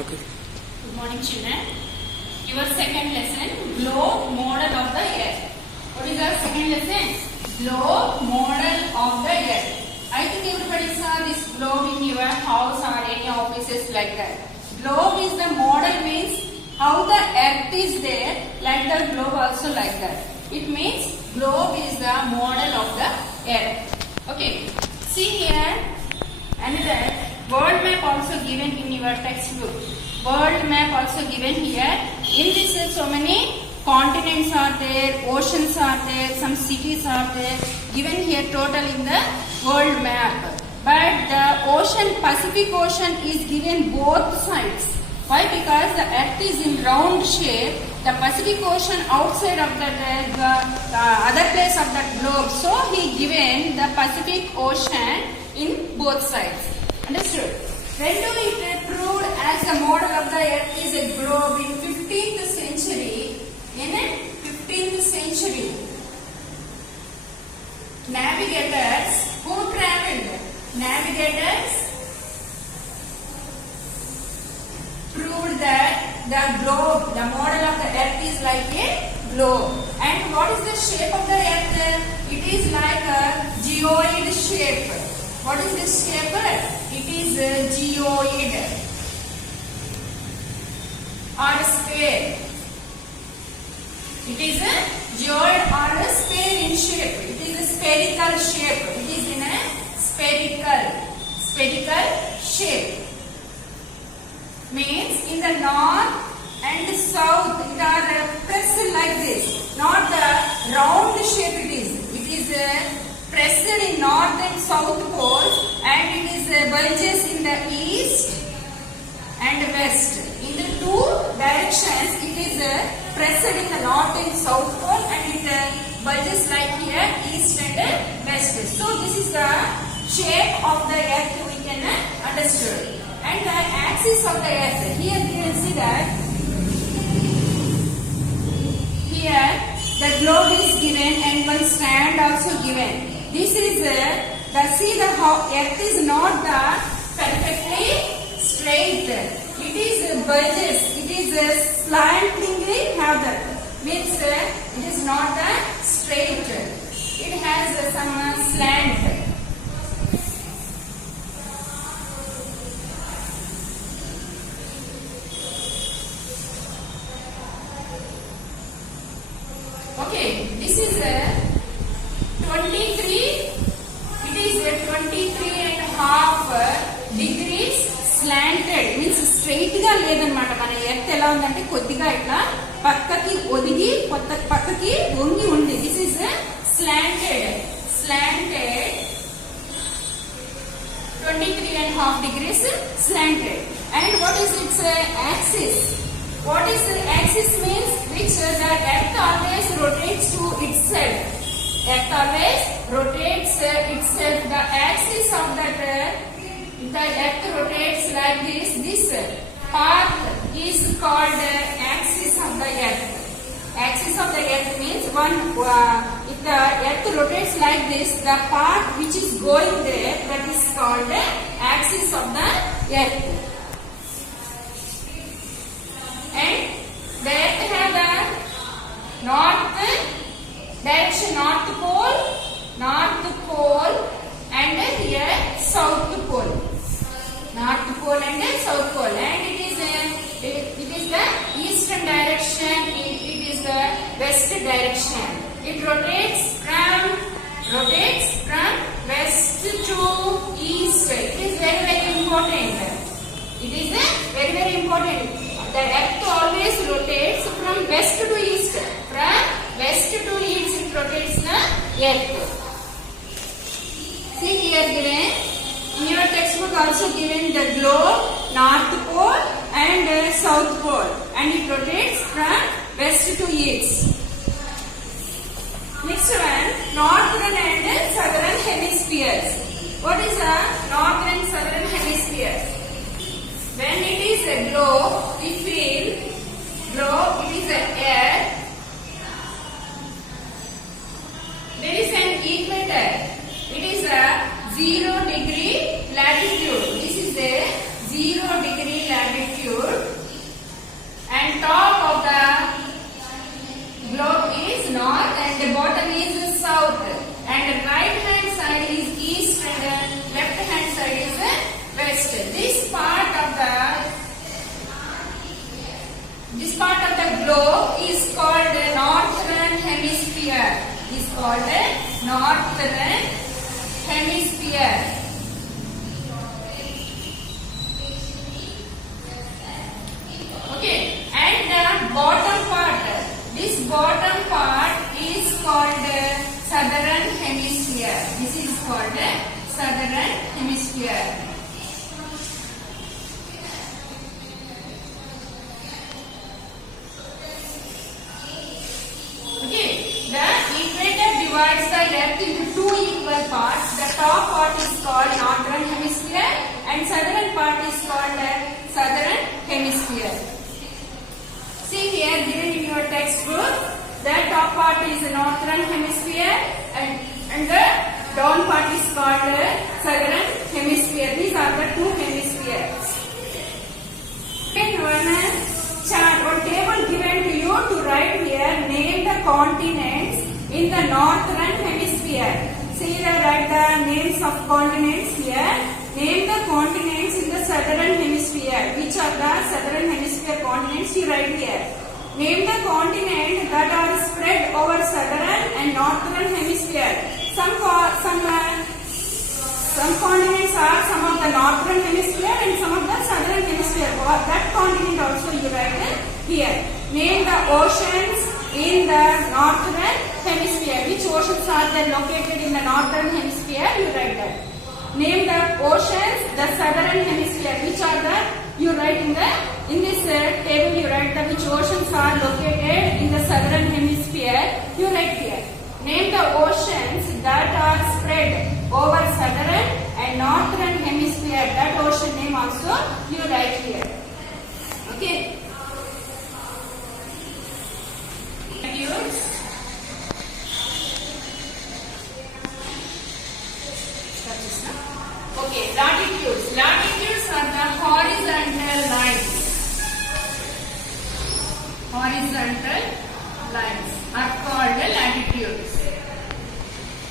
Okay. Good morning, children. Your second lesson, globe model of the earth. What is our second lesson? Globe model of the earth. I think everybody saw this globe in your house or any offices like that. Globe is the model, means how the earth is there, like the globe also like that. It means globe is the model of the earth. Okay. See here, another world map also given in your textbook. World map also given here. In this, so many continents are there, oceans are there, some cities are there, given here total in the world map. But the ocean, Pacific Ocean is given both sides. Why? Because the earth is in round shape. The Pacific Ocean outside of the other place of that globe. So he given the Pacific Ocean in both sides. Understood? When do it proved as the model of the earth is a globe in 15th century? In 15th century, navigators who traveled? Navigators proved that the globe, the model of the earth is like a globe. And what is the shape of the earth? It is like a geoid shape. What is this shape? It is a geoid or a sphere. It is a geoid or a sphere in shape. It is a spherical shape. It is in a spherical shape. Means in the north and south it are pressed like this. Not the round shape it is. It is pressed in north and south poles, and it is bulges in the east and west. In the two directions it is pressed in the north and south pole, and it bulges like here east and west. So this is the shape of the earth we can understand. And the axis of the earth, here you can see that here the globe is given and one stand also given. This is see the how earth is not the perfectly straight. It is bulges. It is slantingly have that. Means it is not straight. It has some slant. Okay, this is 23. It is 23 and a half degrees slanted. Means straight గా లేదన్నమాట. మన earth ఎలా ఉందంటే కొద్దిగా ఇట్లా పక్కకి ఒదిగి పక్కకి వంగి ఉంది. This is slanted 23 and a half degrees slanted. And what is its axis? What is the axis means? Which the earth always rotates to itself. Earth always rotates itself. The axis of that the earth rotates like this. This path is called axis of the earth. Axis of the earth means if the earth rotates like this, the path which is going there, that is called axis of the earth. And the earth have the north direction, north pole, and here south pole. North pole and south pole, and it is the eastern direction. It is the west direction. It rotates from west to east. It is very important. It is very important. The earth always rotates from west to east. From west to east it rotates the earth. See here given, in your textbook also given the globe, north pole and south pole, and it rotates from west to east. Next one, northern and southern hemispheres. What is a northern and southern hemisphere? When it is a globe, we feel globe, it is a earth. There is an equator. It is a 0 degree latitude. This is a 0 degree latitude. globe is called northern hemisphere. Is called northern hemisphere. Okay, and the bottom part, this bottom part is called southern hemisphere. This is called southern hemisphere. Okay, the equator divides the earth into two equal parts. The top part is called northern hemisphere and southern part is called southern hemisphere. See here, given in your textbook, the top part is the northern hemisphere and the down part is called southern hemisphere. These are the two hemispheres. In one chart, one table given to you to write here, name the continents in the northern hemisphere. See here, write the names of continents here. Name the continents in the southern hemisphere. Which are the southern hemisphere continents? You write here. Name the continents that are spread over southern and northern hemisphere. Some continents are some of the northern hemisphere and some of the southern hemisphere. That continent also you write here. Name the oceans in the northern hemisphere. Which oceans are there located in the northern hemisphere? You write that. Name the oceans, the southern hemisphere. Which are the, you write in this table you write the which oceans are located in the southern hemisphere. You write here. Name the oceans that are spread over southern and northern hemisphere. That ocean name also you write here. Okay. Okay, latitudes. Latitudes are the horizontal lines. Horizontal lines are called latitudes.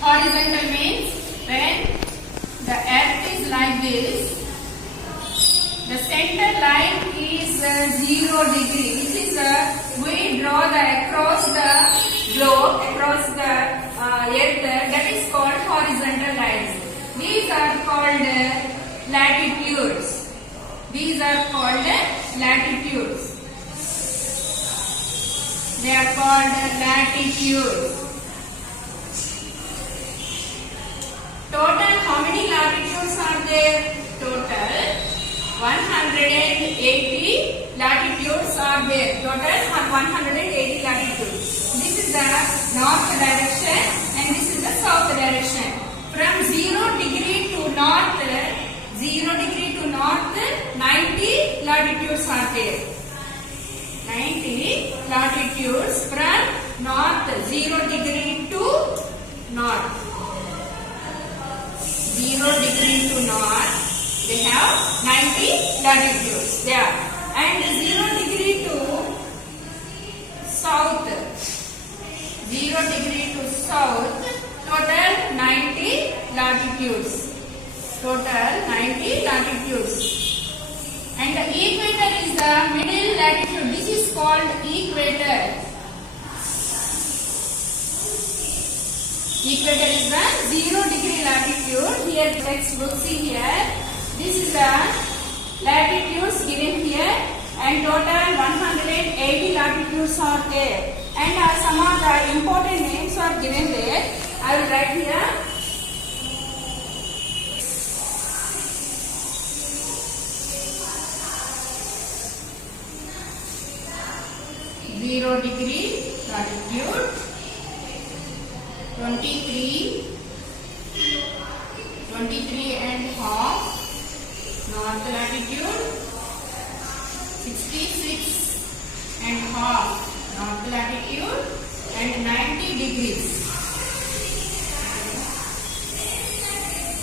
Horizontal means when the earth is like this, the center line is 0 degree. This is we draw across the globe, across the earth, that is called horizontal lines. These are called latitudes. These are called latitudes. They are called latitudes. Total, how many latitudes are there? Total 180 latitudes are there. Total 180 latitudes. This is the north direction and this is the south direction. From 0 degree to north, 90 latitudes are there. 90 latitudes from north, 0 degree to north. 0 degree to north, they have 90 latitudes there. And 0 degree to south, 0 degree to south, total 90 latitudes. Total 90 latitudes. And the equator is the middle latitude. This is called equator. Equator is the 0 degree latitude. Here textbook, see here. This is the latitudes given here and total 180 latitudes are there. And some of the important names are given there. I will write here. 0 degree latitude, 23 and half north latitude, 66 and half north latitude, and 90 degrees.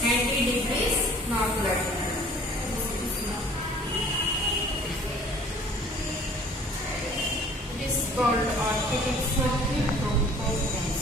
90 degrees north latitude. This is called Arctic Circle Proportions.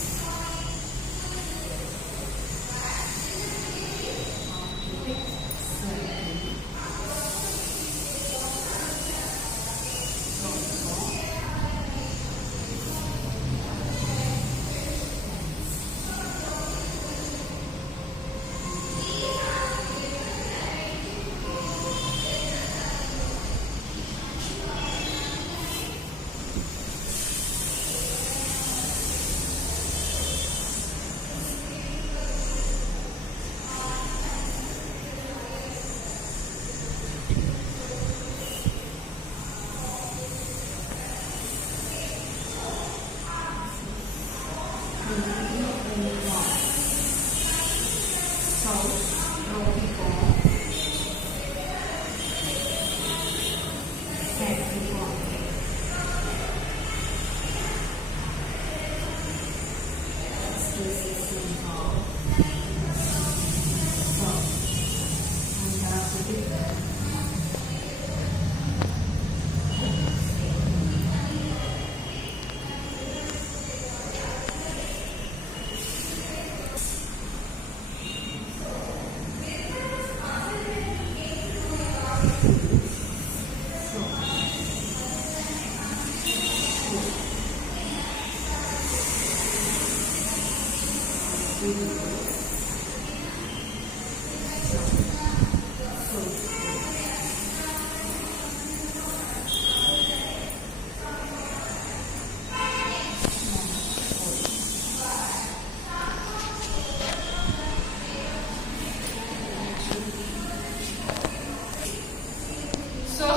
So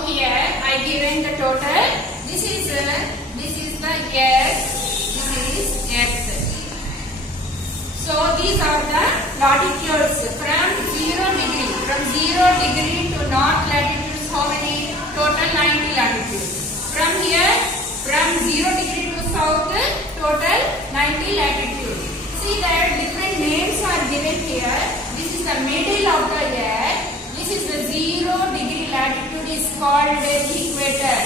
here I given the total. This is the earth. This is earth. So these are the latitudes from 0 degree. From 0 degree to north latitudes, how many? Total 90 latitudes. From here, from 0 degree to south, total 90 latitudes. See that different names are given here. This is the middle of the earth. This is the 0 degree latitude is called equator.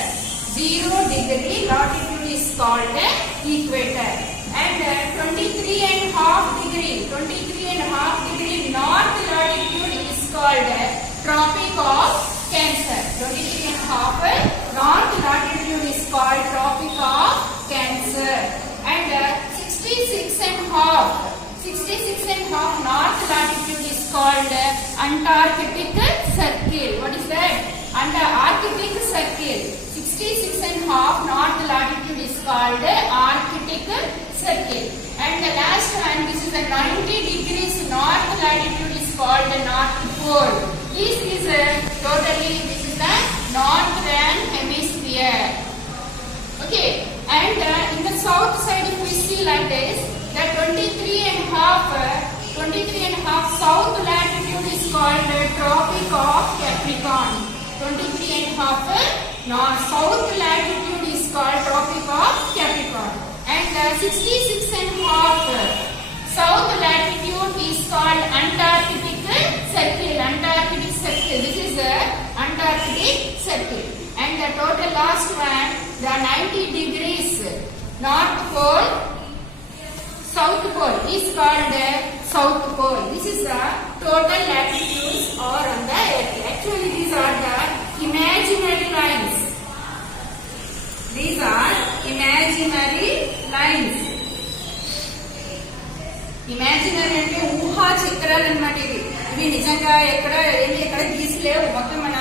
0 degree latitude is called equator. And 23.5 degree north latitude is called Tropic of Cancer. 23.5 north latitude is called Tropic of Cancer. And 66.5 north latitude is called Antarctic Circle. What is that? Under Arctic Circle. 66.5 north latitude is called Arctic Circle. And the last one, this is the 90 degrees north latitude is called North Pole. This is this is the northern hemisphere. Okay. And in the south side, if we see like this, the 23.5 south latitude is called Tropic of Capricorn. 23.5 north south latitude is called Tropic of Capricorn. And 66.5 south latitude is called Antarctic Circle. Antarctic Circle. This is the Antarctic Circle. And the total last one, the 90 degrees North Pole, South Pole is called South Pole. This is the total latitudes are on the earth. Actually, these are the imaginary lines. These are imaginary lines. Imaginary అంటే ఊహా చిత్రాలు అన్నమాట. ఇవి నిజంగా ఎక్కడ గీసలేవు. మొత్తం మన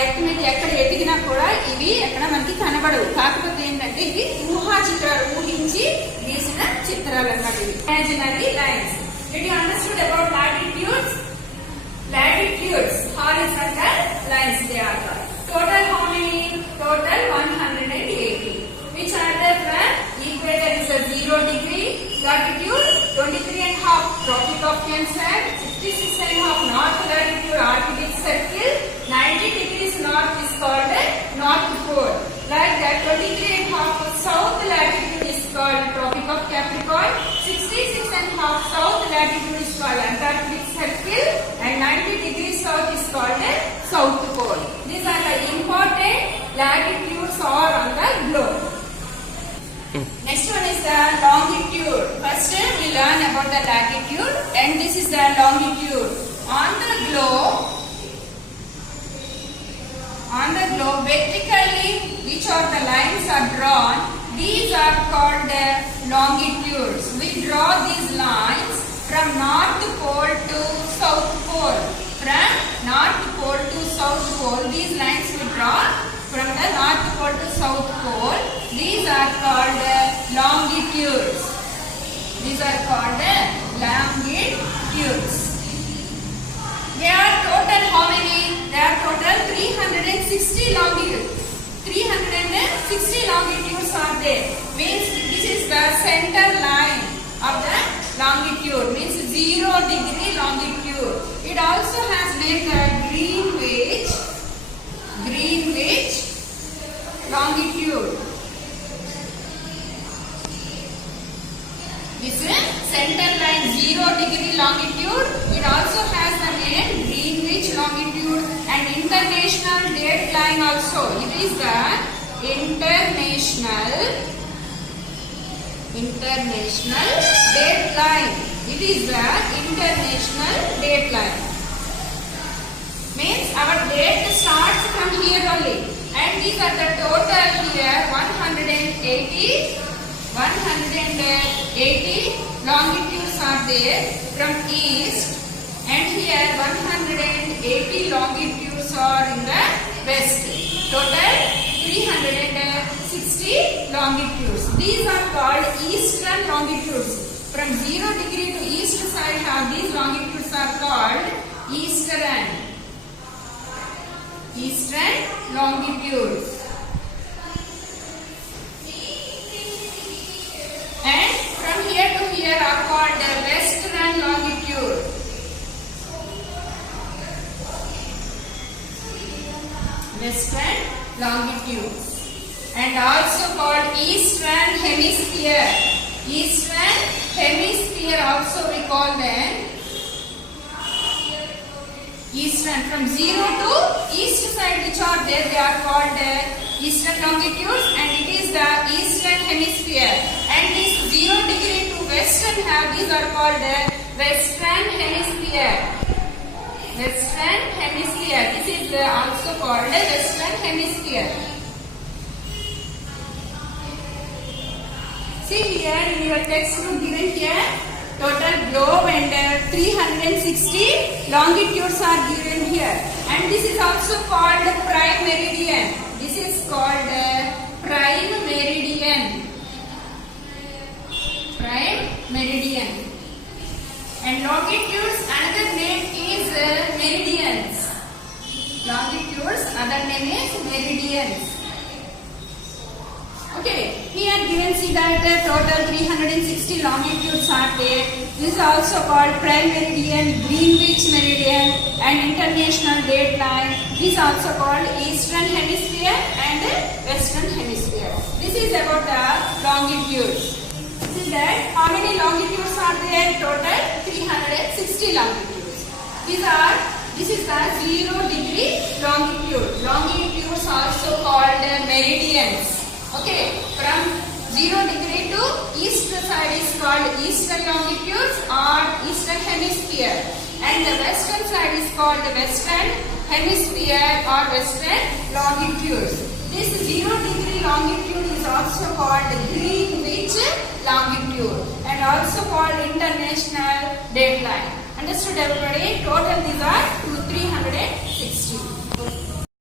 earth మీద ఎక్కడ ఎదిగినా కూడా ఇవి ఎక్కడ మనకి కనబడవు. కాకపోతే ఏంటంటే ఇవి ఊహా చిత్రాలు, ఊహించి గీసిన చిత్రాలు అన్నమాట. ఇవి imaginary lines. Did you understood about latitudes? Latitudes, horizontal lines they are called. Total how many? Total 180. Which are the one? Equator is a 0 degree. Latitude 23.5 Tropic of Cancer. 66.5 North latitude Arctic Circle. 90 degrees north is called North Pole. Like that, 23.5 south latitude is called Tropic of Capricorn. 66.5 south latitude is called Antarctic Circle. And 90 degrees south is called South Pole. These are the important latitudes all on the globe. Next one is the longitude. First we learn about the latitude and this is the longitude. On the globe vertically which are the lines are drawn, these are called the longitudes. We draw these lines from North Pole to South Pole. From North Pole to South Pole, these lines we draw from the North Pole to South Pole. These are called longitudes. These are called longitudes. They are total how many? They are total 360 longitudes. 360 longitudes are there. Means this is the center line of the longitude. Means 0 degree longitude. It also has named the Greenwich longitude. This is center line 0 degree longitude. It also has the name Greenwich longitude and international date line also. It is the international date line. It is the international date line. Means our date starts from here only. And these are the total here 180 longitudes are there from east, and here 180 longitudes are in the west. Total 360 longitudes. These are called eastern longitudes. From 0 degree to east side, these longitudes are called eastern longitudes. And from here to here are called western longitude. Western longitudes. And also called eastern hemisphere. Eastern hemisphere also we call them eastern. From 0 to east side which are there, they are called eastern longitudes, and it is the eastern hemisphere. And this 0 degree to western these are called western hemisphere. Western hemisphere. This is also called western hemisphere. See here in your textbook given here, total globe and 360 longitudes are given here. And this is also called prime meridian. This is called prime meridian. Prime meridian. And longitudes, another name is meridians. Longitudes, other name is meridians. Okay, here given see that total 360 longitudes are there. This is also called prime meridian, Greenwich meridian, and international dateline. This is also called eastern hemisphere and western hemisphere. This is about the longitudes. See that how many longitudes are there? Total 360 longitudes. This is the 0 degree longitude. Longitudes also called meridians. Okay, from 0 degree to east side is called eastern longitudes or eastern hemisphere, and the western side is called western hemisphere or western longitudes. This 0 degree longitude is also called Greenwich longitude and also called international dateline. Understood everybody? Total these are